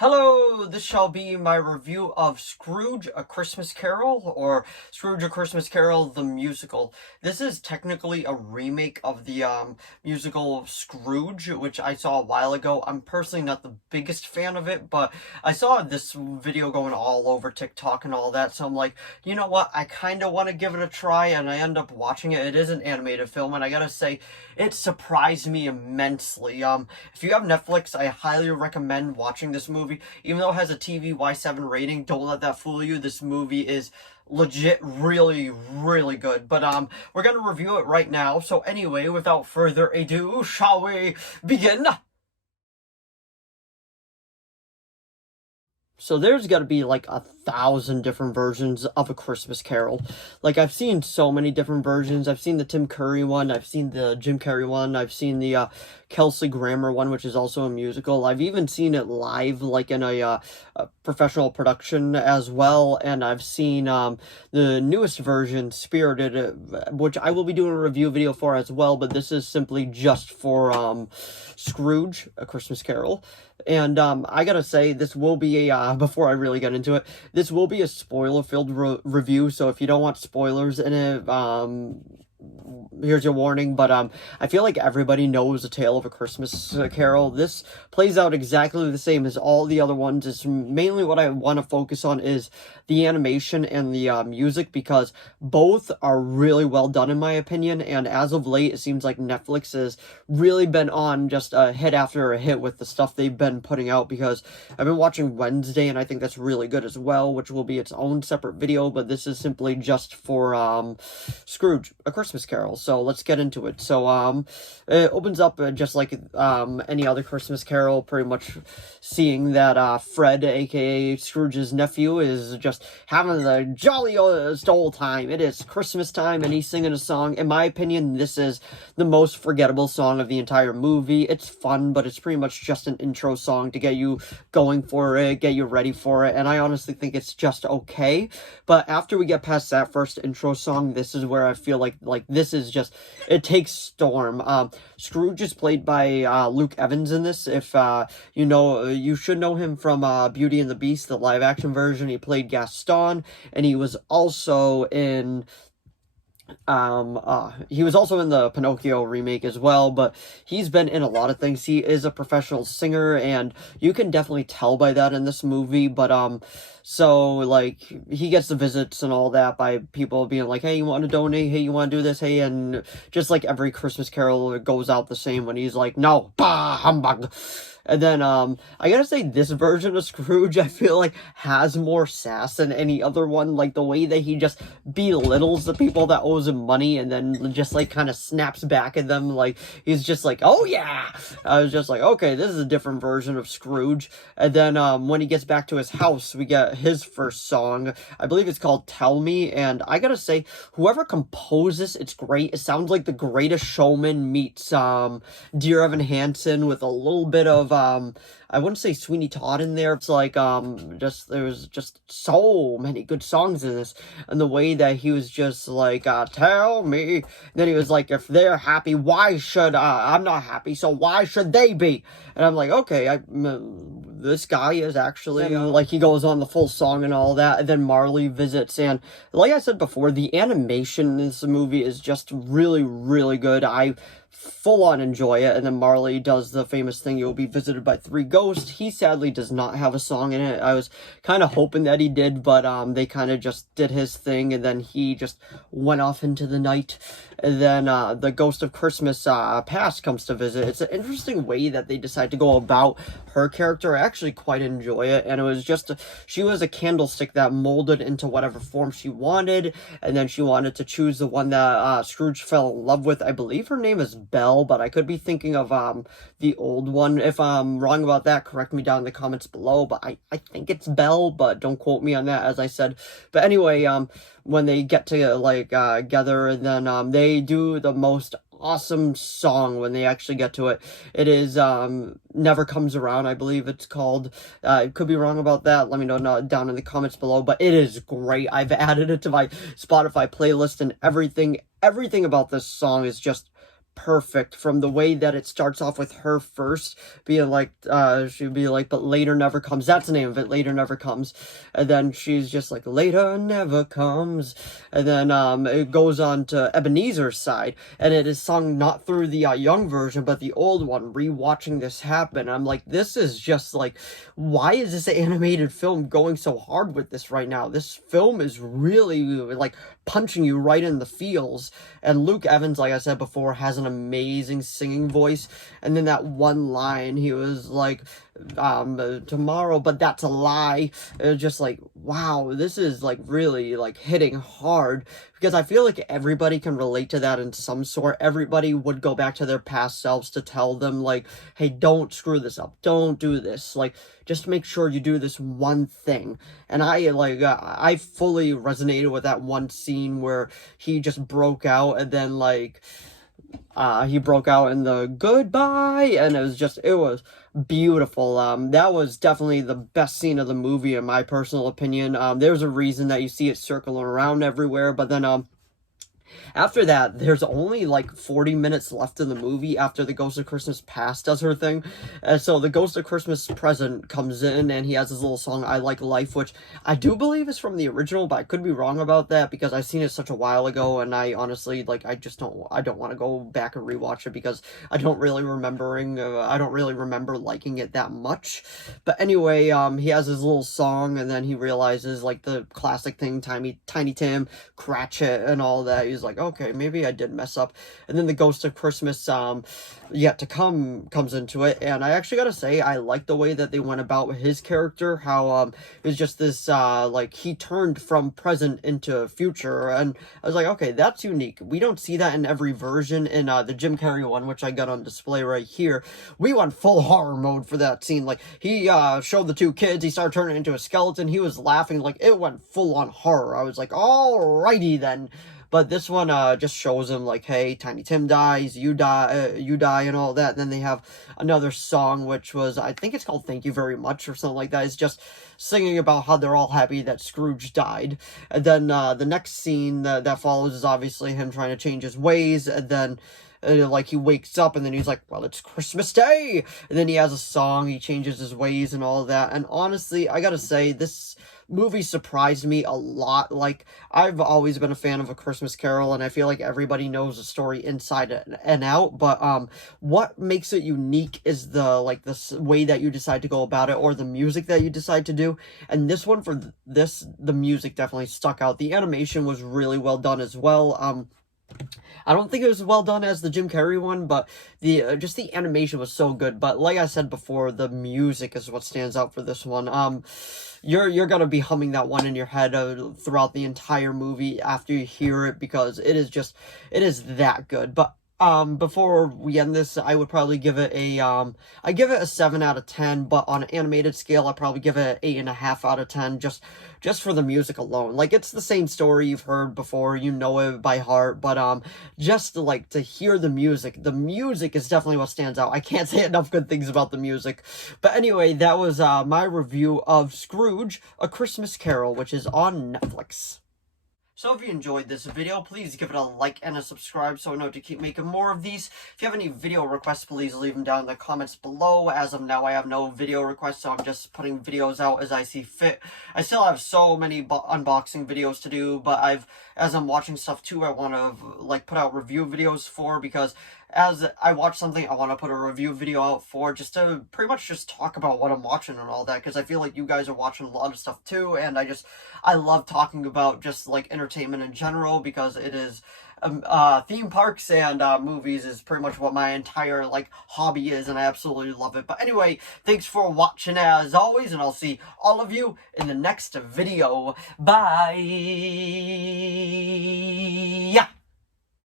Hello, this shall be my review of Scrooge, A Christmas Carol, or Scrooge, A Christmas Carol, the musical. This is technically a remake of the musical Scrooge, which I saw a while ago. I'm personally not the biggest fan of it, but I saw this video going all over TikTok and all that, so I'm like, you know what, I kind of want to give it a try, and I end up watching it. It is an animated film, and I gotta say, it surprised me immensely. If you have Netflix, I highly recommend watching this movie. Even though it has a TV Y7 rating, don't let that fool you. This movie is legit really, really good. But we're gonna review it right now. So anyway, without further ado, shall we begin? So there's got to be like 1,000 different versions of A Christmas Carol. Like, I've seen so many different versions. I've seen the Tim Curry one. I've seen the Jim Carrey one. I've seen the Kelsey Grammer one, which is also a musical. I've even seen it live, like in a professional production as well. And I've seen the newest version, Spirited, which I will be doing a review video for as well. But this is simply just for Scrooge, A Christmas Carol. And I gotta say, this will be a, before I really get into it, this will be a spoiler-filled review, so if you don't want spoilers in it, here's your warning. But I feel like everybody knows A Tale of a Christmas Carol. This plays out exactly the same as all the other ones. It's mainly what I want to focus on is the animation and the music, because both are really well done in my opinion, and as of late it seems like Netflix has really been on just a hit after a hit with the stuff they've been putting out, because I've been watching Wednesday and I think that's really good as well, which will be its own separate video, but this is simply just for Scrooge, A Christmas Carol. So let's get into it. So it opens up just like any other Christmas Carol, pretty much seeing that Fred, aka Scrooge's nephew, is just having the jolliest old time. It is Christmas time and he's singing a song. In my opinion, this is the most forgettable song of the entire movie. It's fun, but it's pretty much just an intro song to get you going for it, get you ready for it, and I honestly think it's just okay. But after we get past that first intro song, this is where I feel like this is just, it takes storm. Scrooge is played by Luke Evans in this. If you know, you should know him from Beauty and the Beast, the live action version. He played Gaston, and he was also in the Pinocchio remake as well, but he's been in a lot of things. He is a professional singer, and you can definitely tell by that in this movie. But so like he gets the visits and all that by people being like, hey, you want to donate, hey, you want to do this, hey, and just like every Christmas Carol, it goes out the same when he's like, no, bah, humbug. And then, I gotta say, this version of Scrooge, I feel like, has more sass than any other one. Like, the way that he just belittles the people that owes him money and then just, like, kind of snaps back at them. Like, he's just like, oh, yeah! I was just like, okay, this is a different version of Scrooge. And then, when he gets back to his house, we get his first song. I believe it's called Tell Me. And I gotta say, whoever composed this, it's great. It sounds like The Greatest Showman meets, Dear Evan Hansen with a little bit of, I wouldn't say Sweeney Todd in there. It's like, there was just so many good songs in this. And the way that he was just like, tell me. And then he was like, if they're happy, why should, I'm not happy, so why should they be? And I'm like, okay, this guy is actually, like, he goes on the full song and all that. And then Marley visits. And like I said before, the animation in this movie is just really, really good. I full on enjoy it. And then Marley does the famous thing, you'll be visited by 3 ghosts. He sadly does not have a song in it. I was kind of hoping that he did, but they kind of just did his thing, and then he just went off into the night. And then the Ghost of Christmas Past comes to visit. It's an interesting way that they decide to go about her character. I actually quite enjoy it, and it was just she was a candlestick that molded into whatever form she wanted, and then she wanted to choose the one that Scrooge fell in love with. I believe her name is Belle, but I could be thinking of the old one. If I'm wrong about that, correct me down in the comments below, but I think it's Belle, but don't quote me on that, as I said. But anyway, when they get to like together, and then they do the most awesome song when they actually get to it. It is Never Comes Around, I believe it's called. Could be wrong about that, let me know down in the comments below, but it is great. I've added it to my Spotify playlist, and everything about this song is just perfect, from the way that it starts off with her first being like, she'd be like, but later never comes. That's the name of it, Later Never Comes. And then she's just like, later never comes. And then it goes on to Ebenezer's side, and it is sung not through the young version, but the old one. Rewatching this happen, I'm like, this is just like, why is this animated film going so hard with this right now? This film is really like punching you right in the feels. And Luke Evans, like I said before, has an amazing singing voice. And then that one line, he was like, tomorrow, but that's a lie. It was just like, wow, this is like really like hitting hard, because I feel like everybody can relate to that in some sort. Everybody would go back to their past selves to tell them like, hey, don't screw this up, don't do this, like, just make sure you do this one thing. And I fully resonated with that one scene where he just broke out, and then like he broke out in the goodbye, and it was beautiful. That was definitely the best scene of the movie, in my personal opinion. There's a reason that you see it circling around everywhere, but then after that, there's only like 40 minutes left in the movie after the Ghost of Christmas Past does her thing. And so the Ghost of Christmas Present comes in, and he has his little song, I Like Life, which I do believe is from the original, but I could be wrong about that because I've seen it such a while ago, and I honestly, like, I don't want to go back and rewatch it because I don't really remember liking it that much. But anyway, he has his little song, and then he realizes, like, the classic thing, Tiny Tim, Cratchit, and all that. He's like, okay, maybe I did mess up. And then the Ghost of Christmas Yet to Come comes into it, and I actually gotta say, I like the way that they went about his character, how it was just this like, he turned from present into future, and I was like, okay, that's unique. We don't see that in every version. In the Jim Carrey one, which I got on display right here, we went full horror mode for that scene. Like, he showed the two kids, he started turning into a skeleton, he was laughing, like, it went full on horror. I was like, alrighty then. But this one just shows him like, hey, Tiny Tim dies, you die, and all that. And then they have another song, which was, I think it's called Thank You Very Much or something like that. It's just singing about how they're all happy that Scrooge died. And then the next scene that follows is obviously him trying to change his ways. And then like, he wakes up, and then he's like, well, it's Christmas Day. And then he has a song, he changes his ways and all that. And honestly, I gotta say, this movie surprised me a lot. Like, I've always been a fan of A Christmas Carol, and I feel like everybody knows the story inside and out, but what makes it unique is the way that you decide to go about it, or the music that you decide to do. And this one, for this, the music definitely stuck out. The animation was really well done as well. I don't think it was as well done as the Jim Carrey one, but the just the animation was so good. But like I said before, the music is what stands out for this one. You're gonna be humming that one in your head throughout the entire movie after you hear it, because it is that good. But before we end this, I would probably give it I give it a 7 out of 10, but on an animated scale, I'd probably give it an 8.5 out of 10, just for the music alone. Like, it's the same story you've heard before, you know it by heart, but just like to hear the music is definitely what stands out. I can't say enough good things about the music. But anyway, that was my review of Scrooge, A Christmas Carol, which is on Netflix. So if you enjoyed this video, please give it a like and a subscribe so I know to keep making more of these. If you have any video requests, please leave them down in the comments below. As of now, I have no video requests, so I'm just putting videos out as I see fit. I still have so many unboxing videos to do, but as I'm watching stuff too, I want to like put out review videos for, because as I watch something, I want to put a review video out for, just to pretty much just talk about what I'm watching and all that, because I feel like you guys are watching a lot of stuff too, and I love talking about just like entertainment in general, because it is theme parks and movies is pretty much what my entire like hobby is, and I absolutely love it. But anyway, thanks for watching as always, and I'll see all of you in the next video. Bye.